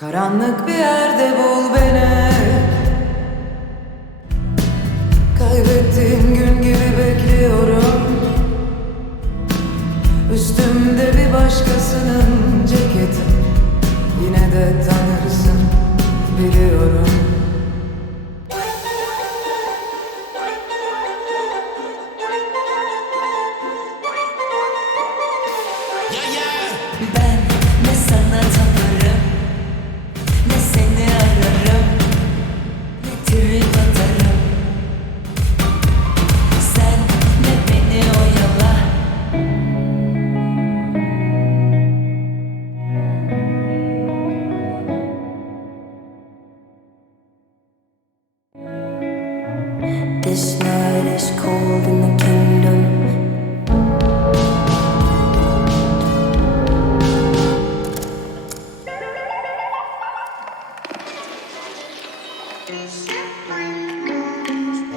Karanlık bir yerde bul beni. Kaybettiğim gün gibi bekliyorum. Üstümde bir başkasının ceketi. Yine de tanırsın biliyorum. Ben ne sana taparım, ne seni ararım, ne trip atarım. Sen ne beni oyala. This night is cold in the kingdom.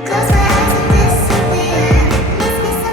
Close my eyes and disappear. Must be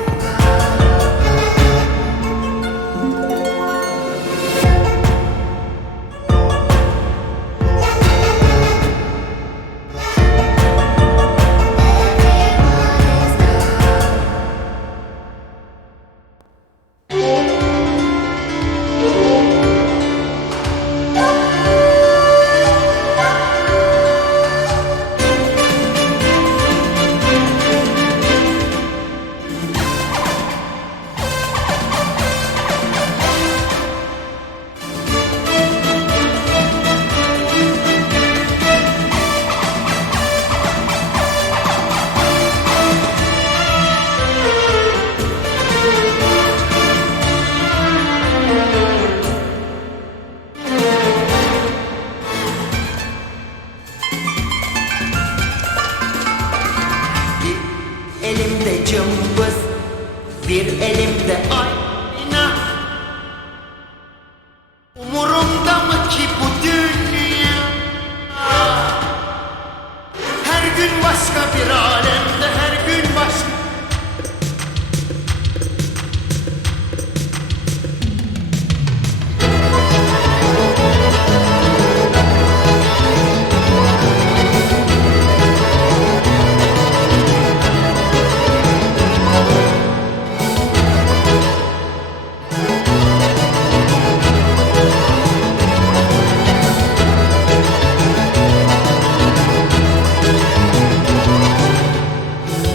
Bir elimde cımbız, bir elimde ayna. Umurumda mı ki bu dünya? Her gün başka bir alemde, her gün başka.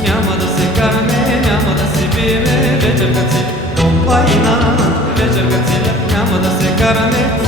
Няма да се караме, няма да се биеме, вечерка си, компайна, вечерка си, няма да се караме.